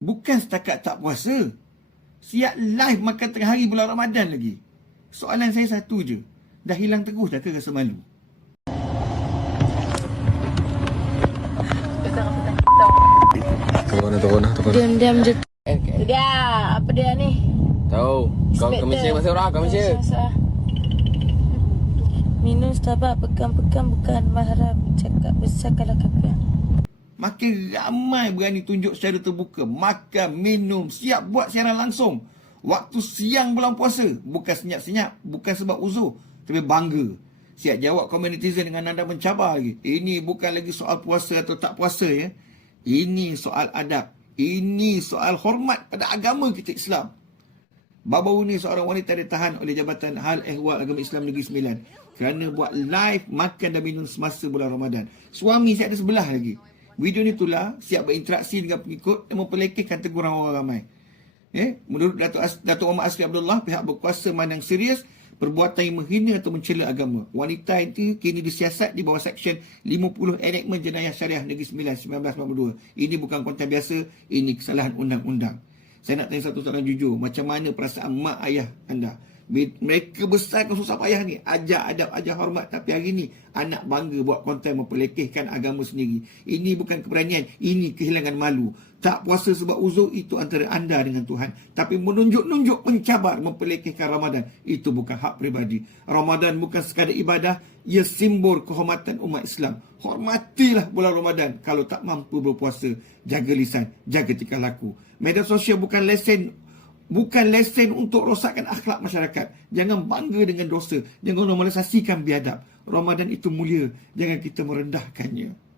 Bukan setakat tak puasa. Siap live makan tengah hari bulan Ramadan lagi. Soalan saya satu je. Dah hilang terus dah ke rasa malu? Turun lah. Diam-diam je. Itu dia. Apa dia ni? Tahu. Kau Malaysia masih orang? Kau Malaysia? Minum Starbucks pegang-pegang bukan mahram. Cakap besar kalau kapian. Makin ramai berani tunjuk secara terbuka. Makan, minum, siap buat siaran langsung. Waktu siang bulan puasa. Bukan senyap-senyap. Bukan sebab uzur. Tapi bangga. Siap jawab komen netizen dengan nada mencabar lagi. Ini bukan lagi soal puasa atau tak puasa ya. Ini soal adab. Ini soal hormat pada agama kita Islam. Baru-baru ni seorang wanita ditahan oleh Jabatan Hal Ehwal Agama Islam Negeri Sembilan kerana buat live makan dan minum semasa bulan Ramadan. Suami siap ada sebelah lagi. Video ni tular, siap berinteraksi dengan pengikut dan memperlekehkan teguran orang ramai. Menurut Datuk Muhammad Asri Abdullah, pihak berkuasa mandang serius perbuatan yang menghina atau mencela agama. Wanita itu kini disiasat di bawah Seksyen 50 Enakmen Jenayah Syariah Negeri Sembilan 1992. Ini bukan konten biasa, ini kesalahan undang-undang. Saya nak tanya satu soalan jujur. Macam mana perasaan mak ayah anda? Mereka besarkan susah payah ni. Ajar adab, ajar hormat. Tapi hari ni anak bangga buat konten memperlekehkan agama sendiri. Ini bukan keberanian. Ini kehilangan malu. Tak puasa sebab uzur itu antara anda dengan Tuhan. Tapi menunjuk-nunjuk, mencabar, memperlekehkan Ramadan. Itu bukan hak peribadi. Ramadan bukan sekadar ibadah. Ia simbol kehormatan umat Islam. Hormatilah bulan Ramadan. Kalau tak mampu berpuasa, jaga lisan, jaga tingkah laku. Media sosial bukan lesen untuk rosakkan akhlak masyarakat. Jangan bangga dengan dosa. Jangan normalisasikan biadab. Ramadan itu mulia. Jangan kita merendahkannya.